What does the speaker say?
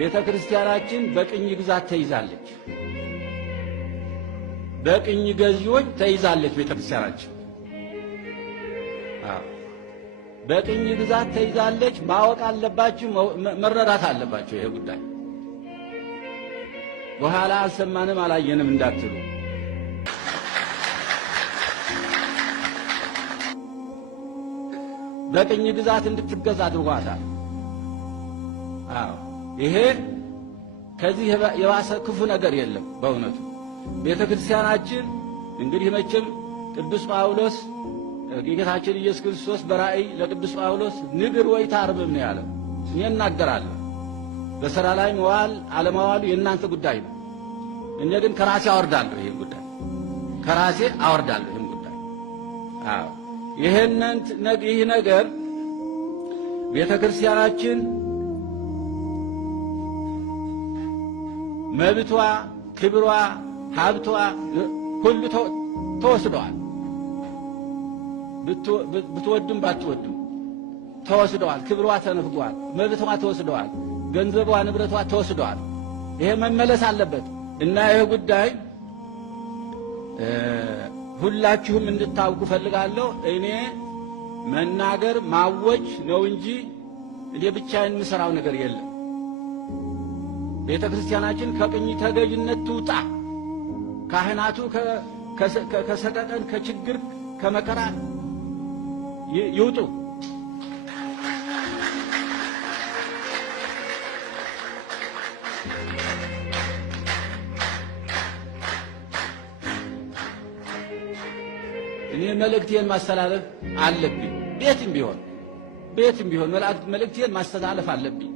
ቤተክርስቲያናችን በቅኝ ግዛት ተይዛለች። በቅኝ ገዢዎች ተይዛለች ቤተክርስቲያናችን። በቅኝ ግዛት ተይዛለች። ማወቅ አለባችሁ፣ መረዳት አለባችሁ። ይሄ ጉዳይ በኋላ አልሰማንም አላየንም እንዳትሉ። በቅኝ ግዛት እንድትገዛ አድርጓታል። ይሄ ከዚህ የባሰ ክፉ ነገር የለም። በእውነቱ ቤተክርስቲያናችን እንግዲህ መቼም ቅዱስ ጳውሎስ ጌታችን ኢየሱስ ክርስቶስ በራእይ ለቅዱስ ጳውሎስ ንግር ወይ ታርብም ነው ያለው። እኔ እናገራለሁ፣ በሥራ ላይ መዋል አለማዋሉ የእናንተ ጉዳይ ነው። እኔ ግን ከራሴ አወርዳለሁ፣ ይሄን ጉዳይ ከራሴ አወርዳለሁ። ይሄን ጉዳይ ይህ ነገር ቤተክርስቲያናችን መብቷ፣ ክብሯ፣ ሀብቷ ሁሉ ተወስደዋል። ብትወዱም ባትወዱም ተወስደዋል። ክብሯ ተነፍጓል። መብቷ ተወስደዋል። ገንዘቧ፣ ንብረቷ ተወስደዋል። ይሄ መመለስ አለበት እና ይሄ ጉዳይ ሁላችሁም እንድታውቁ ፈልጋለሁ። እኔ መናገር ማወጅ ነው እንጂ እኔ ብቻዬን የምሰራው ነገር የለም። ቤተክርስቲያናችን ከቅኝ ተገዥነት ትውጣ። ካህናቱ ከሰቀቀን ከችግር ከመከራ ይውጡ። እኔ መልእክቴን ማስተላለፍ አለብኝ። ቤትም ቢሆን መልእክቴን ማስተላለፍ አለብኝ።